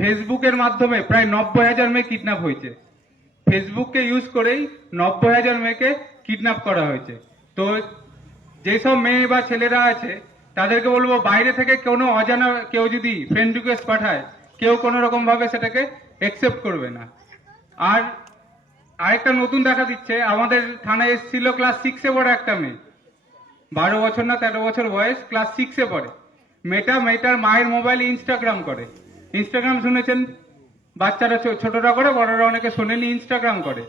ফেসবুকের মাধ্যমে প্রায় 90,000 মেয়ে কিডন্যাপ হয়েছে। ফেসবুককে ইউজ করেই 90,000 মেয়েকে কিডন্যাপ করা হয়েছে। তো যেসব মেয়ে বা ছেলেরা আছে তাদেরকে বলবো, বাইরে থেকে কোনো অজানা কেউ যদি ফ্রেন্ড রিকোয়েস্ট পাঠায়, কেউ কোনো রকম ভাবে সেটাকে একসেপ্ট করবে না। আর আরেকটা নতুন দেখা দিচ্ছে, আমাদের থানায় এসেছিল ক্লাস 6-এ পড়ে একটা মেয়ে, 12 বছর না 13 বছর বয়স, ক্লাস 6-এ পড়ে। মেয়েটার মায়ের মোবাইলে ইনস্টাগ্রাম করে। ইনস্টাগ্রাম শুনেছেন, বাচ্চারা ছোটরা করে, বড়রা অনেকে শোনেনি, ইনস্টাগ্রাম করে।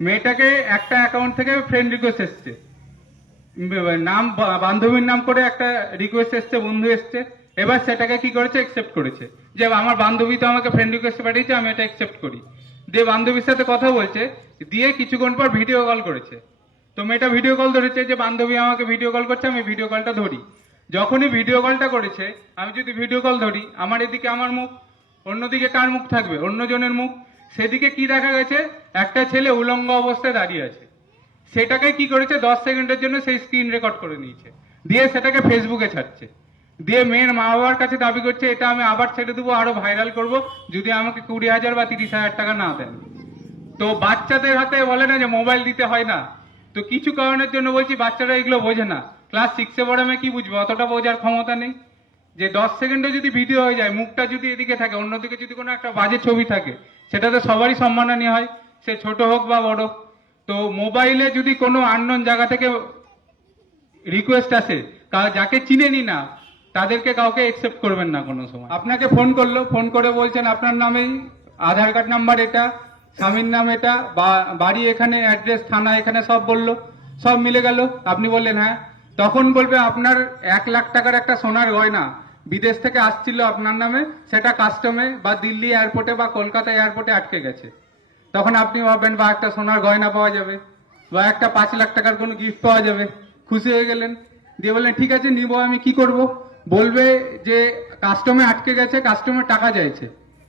মেয়েটাকে একটা অ্যাকাউন্ট থেকে ফ্রেন্ড রিকোয়েস্ট এসছে, নাম বান্ধবীর নাম করে একটা রিকোয়েস্ট এসছে, বন্ধু এসছে। এবার সেটাকে কি করেছে, একসেপ্ট করেছে, যে আমার বান্ধবী তো আমাকে ফ্রেন্ড রিকোয়েস্ট পাঠিয়েছে, আমি এটা একসেপ্ট করি। দিয়ে বান্ধবীর সাথে কথা বলছে, দিয়ে কিছুক্ষণ পর ভিডিও কল করেছে। তো মেয়েটা ভিডিও কল ধরেছে, যে বান্ধবী আমাকে ভিডিও কল করছে, আমি ভিডিও কলটা ধরি। যখনই ভিডিও কলটা করেছে, আমি যদি ভিডিও কল ধরি, আমার এদিকে আমার মুখ, অন্যদিকে কার মুখ থাকবে, অন্যজনের মুখ। সেদিকে কি দেখা গেছে, একটা ছেলে উলঙ্গ অবস্থায় দাঁড়িয়ে আছে। সেটাকে কি করেছে, 10 সেকেন্ডের জন্য সেই স্ক্রিন রেকর্ড করে নিয়েছে, দিয়ে সেটাকে ফেসবুকে ছাড়ছে। দিয়ে মেয়ের মা বাবার কাছে দাবি করছে, এটা আমি আবার ছেড়ে দেবো, আরো ভাইরাল করব, যদি আমাকে 20,000 বা 30,000 টাকা না দেন। তো বাচ্চাদের হাতে বলে না যে মোবাইল দিতে হয় না, তো কিছু কারণের জন্য বলছি বাচ্চারা এগুলো বোঝে না। ক্লাস 6-এ পড়ে আমি কি বুঝবো, অতটা বোঝার ক্ষমতা নেই। যে 10 সেকেন্ডে যদি ভিডিও হয়ে যায়, মুখটা যদি এদিকে থাকে, অন্যদিকে যদি কোনো একটা বাজে ছবি থাকে, সেটাতে সবারই সম্মানহানি হয়, সে ছোট হোক বা বড়। তো মোবাইলে যদি কোনো আননোন জায়গা থেকে রিকোয়েস্ট আসে, যাকে চিনেনি না, তাদেরকে কাউকে একসেপ্ট করবেন না কোনো সময়। আপনাকে ফোন করলো, ফোন করে বলছেন আপনার নামেই আধার কার্ড নাম্বার এটা, স্বামীর নাম এটা, বাড়ি এখানে, অ্যাড্রেস থানা এখানে, সব বললো, সব মিলে গেল। আপনি বললেন হ্যাঁ। তখন বলবে আপনার 1 লাখ টাকার একটা সোনার গয়না বিদেশ থেকে আসছিল আপনার নামে, সেটা কাস্টমে বা দিল্লি এয়ারপোর্টে বা কলকাতা এয়ারপোর্টে আটকে গেছে। তখন আপনি ভাববেন বা একটা সোনার গয়না পাওয়া যাবে, বা একটা 5 লাখ টাকার কোনো গিফট পাওয়া যাবে, খুশি হয়ে গেলেন। দিয়ে বললেন ঠিক আছে নিব, আমি কি করব? বলবে যে কাস্টমে আটকে গেছে, কাস্টমের টাকা চাইছে,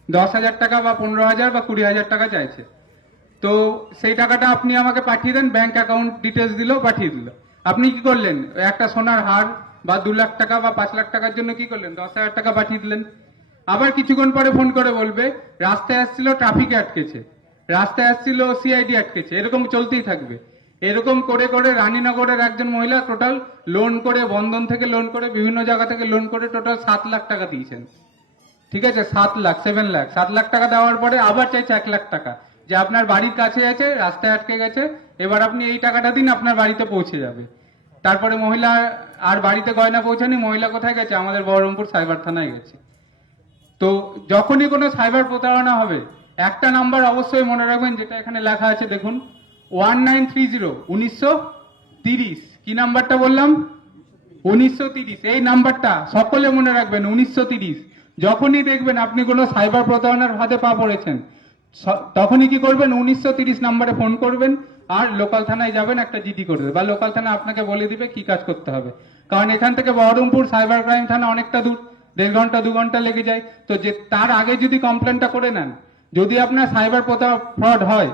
10,000 টাকা বা 15,000 বা 20,000 টাকা চাইছে। তো সেই টাকাটা আপনি আমাকে পাঠিয়ে দেন, ব্যাংক অ্যাকাউন্ট ডিটেলস দিল, পাঠিয়ে দিল। আপনি কি করলেন, একটা সোনার হার বা 2 লাখ টাকা বা 5 লাখ টাকার জন্য কি করলেন, 10,000 টাকা পাঠিয়ে দিলেন। আবার কিছুক্ষণ পরে ফোন করে বলবে রাস্তায় আসছিল, ট্রাফিকে আটকেছে, রাস্তায় আসছিল, সিআইডি আটকেছে, এরকম চলতেই থাকবে। এরকম করে করে রানীনগরের একজন মহিলা টোটাল লোন করে, বন্ধন থেকে লোন করে, বিভিন্ন জায়গা থেকে লোন করে টোটাল 7 লাখ টাকা দিয়েছেন। ঠিক আছে, 7 লাখ, 7 লাখ, 7 লাখ টাকা দেওয়ার পরে আবার চাইছে 1 লাখ টাকা, যে আপনার বাড়ির কাছে আছে, রাস্তায় আটকে গেছে, এবার আপনি এই টাকাটা দিন, আপনার বাড়িতে পৌঁছে যাবে। তারপরে মহিলা আর বাড়িতে গয়না পৌঁছানি, মহিলা কোথায় গেছে, আমাদের বহরমপুর সাইবার থানায় গেছে। তো যখনই কোনো সাইবার প্রতারণা হবে, একটা নাম্বার অবশ্যই মনে রাখবেন, যেটা এখানে লেখা আছে দেখুন, 1930, 1930। কি নাম্বারটা বললাম, 1930। এই নাম্বারটা সকলে মনে রাখবেন, 1930। যখনই দেখবেন আপনি কোনো সাইবার প্রতারণার ফাঁদে পা পড়েছেন, তখনই কি করবেন, 1930 নাম্বারে ফোন করবেন, আর লোকাল থানায় যাবেন, একটা জিডি করবে, বা লোকাল থানা আপনাকে বলে দিবে কি কাজ করতে হবে। কারণ এখান থেকে বহরমপুর সাইবার ক্রাইম থানা অনেকটা দূর, 1.5 ঘন্টা 2 ঘন্টা লেগে যায়। তো যে তার আগে যদি কমপ্লেনটা করে নেন, যদি আপনার সাইবার ফ্রড হয়,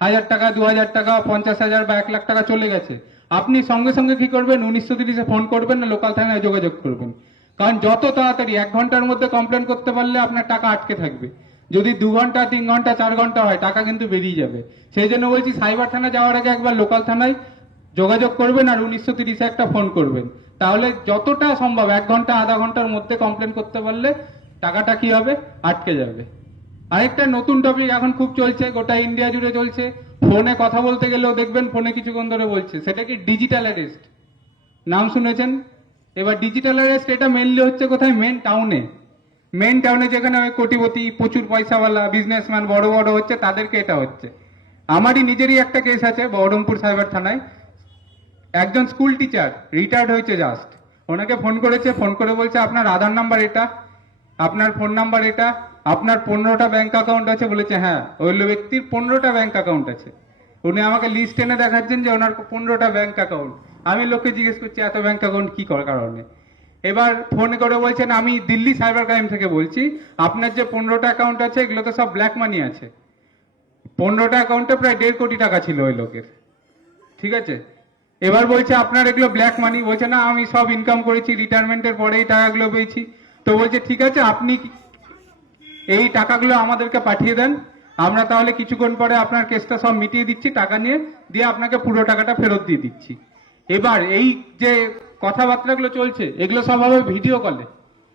1,000 টাকা, 2,000 টাকা, 50,000 বা 1 লাখ টাকা চলে গেছে, আপনি সঙ্গে সঙ্গে কি করবেন, 1930-এ ফোন করবেন না, লোকাল থানায় যোগাযোগ করবেন। কারণ যত তাড়াতাড়ি, 1 ঘন্টার মধ্যে কমপ্লেন করতে পারলে আপনার টাকা আটকে থাকবে। যদি 2 ঘন্টা, 3 ঘন্টা, 4 ঘন্টা হয়, টাকা কিন্তু বেরিয়ে যাবে। সেই জন্য বলছি, সাইবার থানা যাওয়ার আগে একবার লোকাল থানায় যোগাযোগ করবেন, আর 1930-এ একটা ফোন করবেন। তাহলে যতটা সম্ভব 1 ঘন্টা, আধা ঘন্টার মধ্যে কমপ্লেন করতে পারলে টাকাটা কি হবে, আটকে যাবে। আরেকটা নতুন টপিক এখন খুব চলছে, গোটা ইন্ডিয়া জুড়ে চলছে, ফোনে কথা বলতে গেলেও দেখবেন ফোনে কিছুক্ষণ ধরে বলছে, সেটা কি ডিজিটাল অ্যারেস্ট। নাম শুনেছেন? এবার ডিজিটাল অ্যারেস্ট এটা মেনলি হচ্ছে কোথায়, মেন টাউনে যেখানে ওই কোটিপতি, প্রচুর পয়সাওয়ালা বিজনেসম্যান বড় বড় হচ্ছে, তাদেরকে এটা হচ্ছে। আমারই নিজেরই একটা কেস আছে বহরমপুর সাইবার থানায়। একজন স্কুল টিচার, রিটায়ার্ড হয়েছে জাস্ট, ওনাকে ফোন করেছে, ফোন করে বলছে আপনার আধার নাম্বার এটা, আপনার ফোন নাম্বার এটা, আপনার 15টা ব্যাংক অ্যাকাউন্ট আছে। বলেছে হ্যাঁ, ওই ব্যক্তির 15টা ব্যাংক অ্যাকাউন্ট আছে। উনি আমাকে লিস্ট এনে দেখাচ্ছেন যে ওনার 15টা ব্যাংক অ্যাকাউন্ট। আমি লোককে জিজ্ঞেস করছি এত ব্যাংক অ্যাকাউন্ট কি কারণে। এবার ফোন করে বলছেন আমি দিল্লি সাইবার ক্রাইম থেকে বলছি, আপনার যে 15টা অ্যাকাউন্ট আছে এগুলো তো সব ব্ল্যাক মানি আছে। 15টা অ্যাকাউন্টে প্রায় 1.5 কোটি টাকা ছিল ওই লোকের। ঠিক আছে, এবার বলছে আপনার এগুলো ব্ল্যাক মানি। বলছে না, আমি সব ইনকাম করেছি, রিটায়ারমেন্টের পরেই টাকাগুলো পেয়েছি। তো বলছে ঠিক আছে, আপনি এই টাকাগুলো আমাদেরকে পাঠিয়ে দেন, আমরা তাহলে কিছুক্ষণ পরে আপনার কেসটা সব মিটিয়ে দিচ্ছি, টাকা নিয়ে দিয়ে আপনাকে পুরো টাকাটা ফেরত দিয়ে দিচ্ছি। এবার এই যে কথাবার্তাগুলো চলছে এগুলো সব হবে ভিডিও কলে,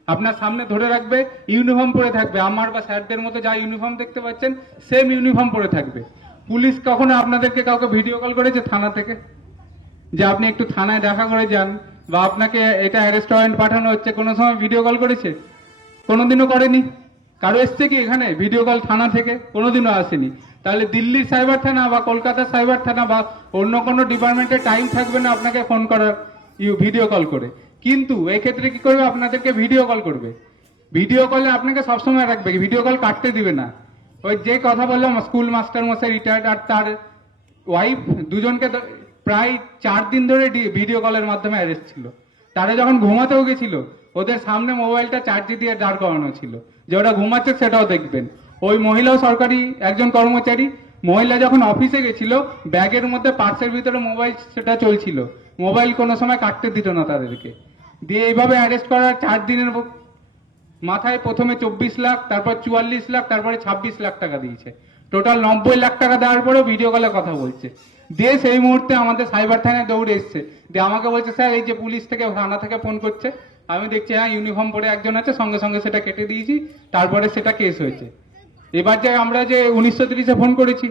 আপনার সামনে ধরে রাখবে, ইউনিফর্ম পরে থাকবে, আমার বা স্যারদের মতো যা ইউনিফর্ম দেখতে পাচ্ছেন সেম ইউনিফর্ম পরে থাকবে। পুলিশ কখনো আপনাদেরকে কাউকে ভিডিও কল করেছে থানা থেকে যে আপনি একটু থানায় দেখা করে যান, বা আপনাকে এটা অ্যারেস্ট ওয়ারেন্ট পাঠানো হচ্ছে, কোনো সময় ভিডিও কল করেছে? কোনোদিনও করেনি। কারো এসছে কি এখানে ভিডিও কল থানা থেকে? কোনোদিনও আসেনি। তাহলে দিল্লির সাইবার থানা বা কলকাতার সাইবার থানা বা অন্য কোনো ডিপার্টমেন্টের টাইম থাকবে না আপনাকে ফোন করার ভিডিও কল করে, কিন্তু এক্ষেত্রে কি করবে, আপনাদেরকে ভিডিও কল করবে। ভিডিও কলে আপনাকে সবসময় রাখবে, ভিডিও কল কাটতে দিবে না। ওই যে কথা বললাম স্কুল মাস্টার মশাই রিটায়ার্ড আর তার ওয়াইফ দুজনকে প্রায় 4 দিন ধরে ভিডিও কলের মাধ্যমে অ্যারেস্ট ছিল। তারা যখন ঘুমাতেও গেছিল ওদের সামনে মোবাইলটা চার্জে দিয়ে দাঁড় করানো ছিল, যে ওরা ঘুমাচ্ছে সেটাও দেখবেন। ওই মহিলাও সরকারি একজন কর্মচারী, মহিলা যখন অফিসে গেছিল ব্যাগের মধ্যে পার্সের ভিতরে মোবাইল সেটা চলছিল, মোবাইল কোনো সময় কাটতে দিত না তাদেরকে। দিয়ে এইভাবে অ্যারেস্ট করার 4 দিনের মাথায় প্রথমে 24 লাখ, তারপর 44 লাখ, তারপরে 26 লাখ টাকা দিয়েছে। টোটাল 90 লাখ টাকা দেওয়ার পরেও ভিডিও কলে কথা বলছে। দিয়ে সেই মুহূর্তে আমাদের সাইবার থানায় দৌড়ে এসছে, দিয়ে আমাকে বলছে স্যার এই যে পুলিশ থেকে থানা থেকে ফোন করছে। আমি দেখছি হ্যাঁ ইউনিফর্ম পরে একজন আছে, সঙ্গে সঙ্গে সেটা কেটে দিয়েছি, তারপরে সেটা কেস হয়েছে। এবার যে আমরা যে 1930-এ ফোন করেছি,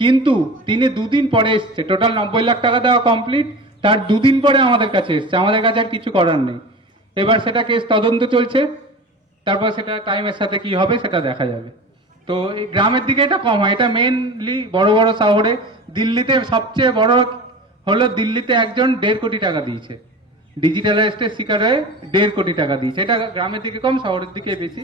কিন্তু তিনি 2 দিন পরে এসছে, টোটাল 90 লাখ টাকা দেওয়া কমপ্লিট, তার 2 দিন পরে আমাদের কাছে এসছে, আমাদের কাছে আর কিছু করার নেই। এবার সেটা কেস তদন্ত চলছে, তারপর সেটা টাইমের সাথে কি হবে সেটা দেখা যাবে। তো এই গ্রামের দিকে এটা কম হয়, এটা মেইনলি বড় বড় শহরে। দিল্লিতে সবচেয়ে বড় হলো, দিল্লিতে একজন 1.5 কোটি টাকা দিয়েছে, ডিজিটাল অ্যারেস্টের শিকার হয়ে 1.5 কোটি টাকা দিয়েছে। এটা গ্রামের দিকে কম, শহরের দিকে বেশি।